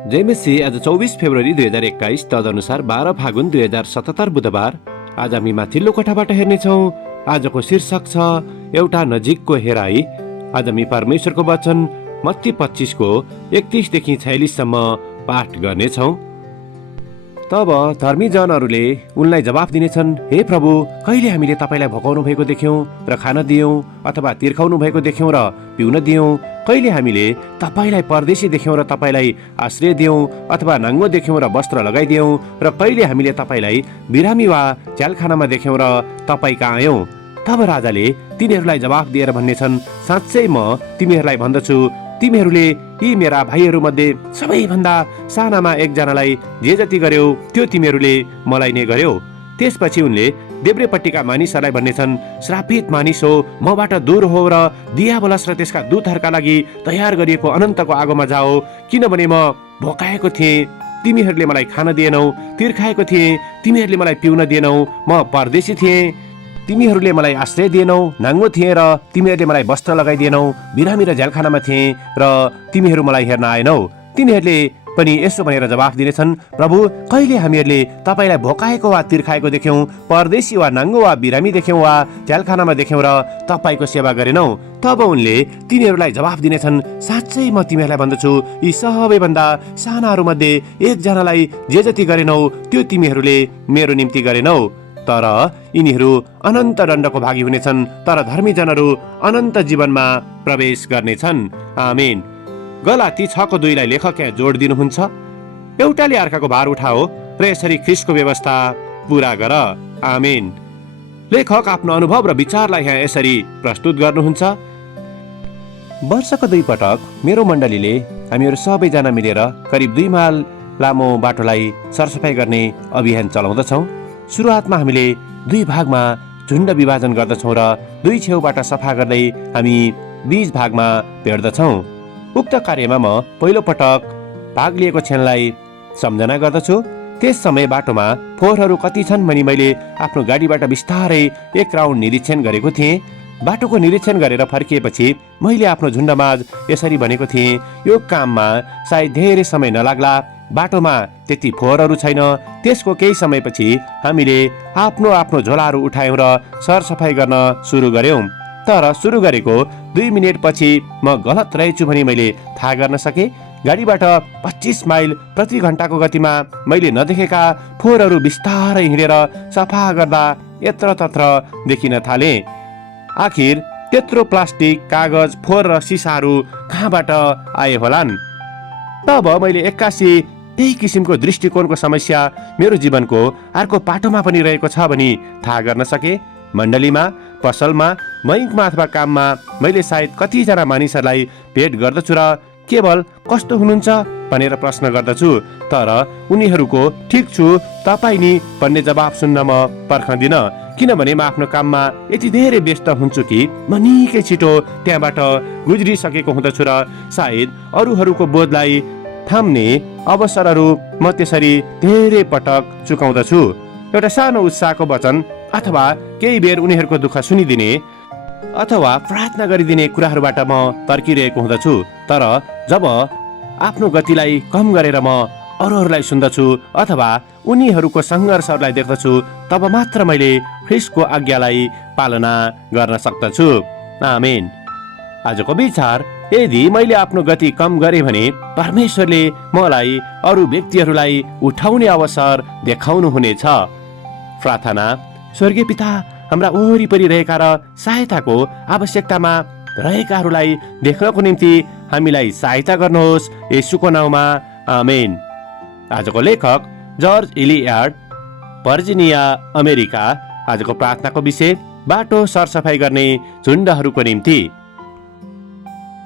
जेमेसी आज 24 फेब्रुअरी 2021 तदनुसार 12 फागुन 2077 बुधबार। आज हामी माथिल्लो कोठाबाट हेर्नेछौँ। आजको शीर्षक छ एउटा नजिकको हेराई। आज हामी परमेश्वरको वचन मत्ती 25 को 31 देखि 46 सम्म पाठ गर्नेछौँ। तब धर्मीजनहरूले उनलाई जवाफ दिनेछन्, हे प्रभु, कहिले हामीले तपाईँलाई भोकाउनु भएको देख्यौँ र खान दियौँ, अथवा तिर्खाउनु भएको देख्यौँ र पिउन दियौँ? कहिले हामीले तपाईँलाई परदेशी देख्यौँ र तपाईँलाई आश्रय दियौँ, अथवा नाङ्गो देख्यौँ र वस्त्र लगाइदियौँ? र कहिले हामीले तपाईँलाई बिरामी वा झ्यालखानामा देख्यौँ र तपाईँ कहाँ आयौँ? तब राजाले तिनीहरूलाई जवाफ दिएर भन्नेछन्, साँच्चै म तिमीहरूलाई भन्दछु, तिमीहरूले यी मेरा भाइहरूमध्ये सबैभन्दा सानामा एकजनालाई जे जति गर्यौ त्यो तिमीहरूले मलाई नै गर्यौ। त्यसपछि उनले देब्रेपट्टिका मानिसहरूलाई भन्नेछन्, श्रापित मानिस हो, मबाट दूर हो र दियाबलस र त्यसका दूतहरूका लागि तयार गरिएको अनन्तको आगोमा जाओ। किनभने म भोकाएको थिएँ, तिमीहरूले मलाई खान दिएनौ, तिर्खाएको थिएँ, तिमीहरूले मलाई पिउन दिएनौ, म परदेशी थिएँ, तिमीहरूले मलाई आश्रय दिएनौ, नाङ्गो थिएँ र तिमीहरूले मलाई वस्त्र लगाइदिएनौ, बिरामी र झ्यालखानामा थिएँ र तिमीहरू मलाई हेर्न आएनौ। तिनीहरूले पनि यसो भनेर जवाफ दिनेछन्, प्रभु, कहिले हामीहरूले तपाईँलाई भोकाएको वा तिर्खाएको देख्यौँ, परदेशी वा नाङ्गो वा बिरामी देख्यौँ वा झ्यालखानामा देख्यौँ र तपाईँको सेवा गरेनौ? तब उनले तिनीहरूलाई जवाफ दिनेछन्, साँच्चै म तिमीहरूलाई भन्दछु, यी सबैभन्दा सानाहरूमध्ये एकजनालाई जे जति गरेनौ त्यो तिमीहरूले मेरो निम्ति गरेनौ। तर यिनीहरू अनन्त दण्डको भागी हुनेछन्, तर धर्मीजनहरू अनन्त जीवनमा प्रवेश गर्नेछन्। आमेन। गलाती 6:2 लाई लेखक यहाँ जोड दिनुहुन्छ, एउटाले अर्काको भार उठाओ र यसरी ख्रीष्टको व्यवस्था पूरा गर। आमेन। लेखक आफ्नो अनुभव र विचारलाई यहाँ यसरी प्रस्तुत गर्नुहुन्छ, वर्षको 2 पटक मेरो मण्डलीले हामीहरू सबैजना मिलेर करिब 2 माइल लामो बाटोलाई सरसफाइ गर्ने अभियान चलाउँदछौँ। सुरुवातमा हामीले 2 भागमा झुण्ड विभाजन गर्दछौँ र 2 छेउबाट सफा गर्दै हामी 20 भागमा भेट्दछौँ। उक्त कार्यमा म पहिलो पटक भाग लिएको क्षणलाई सम्झना गर्दछु। त्यस समय बाटोमा फोहोरहरू कति छन् भनी मैले आफ्नो गाडीबाट बिस्तारै एक राउन्ड निरीक्षण गरेको थिएँ। बाटोको निरीक्षण गरेर फर्किएपछि मैले आफ्नो झुण्डमाझ यसरी भनेको थिएँ, यो काममा सायद धेरै समय नलाग्ला, बाटोमा त्यति फोहोरहरू छैन। त्यसको केही समयपछि हामीले आफ्नो झोलाहरू उठायौँ र सरसफाइ गर्न सुरु गर्यौँ। तर सुरु गरेको 2 मिनेट पछि म गलत रहेछु भनी मैले थाहा गर्न सकेँ। गाडीबाट 25 माइल प्रति घण्टाको गतिमा मैले नदेखेका फोहोरहरू बिस्तारै हिँडेर सफा गर्दा यत्रतत्र देखिन थाले। आखिर त्यत्रो प्लास्टिक, कागज, फोहोर र सिसाहरू कहाँबाट आए होलान्? तब मैले एक्कासी त्यही किसिमको दृष्टिकोणको समस्या मेरो जीवनको अर्को पाटोमा पनि रहेको छ भनी थाहा गर्न सके। मण्डलीमा, पसलमा, बैंकमा अथवा काममा मैले सायद कतिजना मानिसहरूलाई भेट गर्दछु र केवल कस्तो हुनुहुन्छ भनेर प्रश्न गर्दछु, तर उनीहरूको ठिक छु तपाईँ नि भन्ने जवाब सुन्न म पर्खदिन। किनभने म आफ्नो काममा यति धेरै व्यस्त हुन्छु कि म निकै छिटो त्यहाँबाट गुज्रिसकेको हुँदछु र सायद अरूहरूको बोधलाई थाम्ने अवसरहरू म त्यसरी धेरै पटक चुकाउँदछु। एउटा सानो उत्साहको वचन अथवा केही बेर उनीहरूको दुःख सुनिदिने अथवा प्रार्थना गरिदिने कुराहरूबाट म तर्किरहेको हुँदछु। तर जब आफ्नो गतिलाई कम गरेर म अरूहरूलाई सुन्दछु अथवा उनीहरूको सङ्घर्षहरूलाई देख्दछु, तब मात्र मैले ख्रीष्टको आज्ञालाई पालना गर्न सक्दछु। आमेन। आजको विचार, यदि मैले आफ्नो गति कम गरेँ भने परमेश्वरले मलाई अरू व्यक्तिहरूलाई उठाउने अवसर देखाउनु हुनेछ। प्रार्थना। स्वर्गीय पिता, हाम्रा वरिपरि रहेका र सहायताको आवश्यकतामा रहेकाहरूलाई देख्नको निम्ति हामीलाई सहायता गर्नुहोस्, येशूको नाउँमा। आमेन। आजको लेखक जर्ज इलियाड, भर्जिनिया, अमेरिका। आजको प्रार्थनाको विषय, बाटो सरसफाइ गर्ने झुण्डहरूको निम्ति।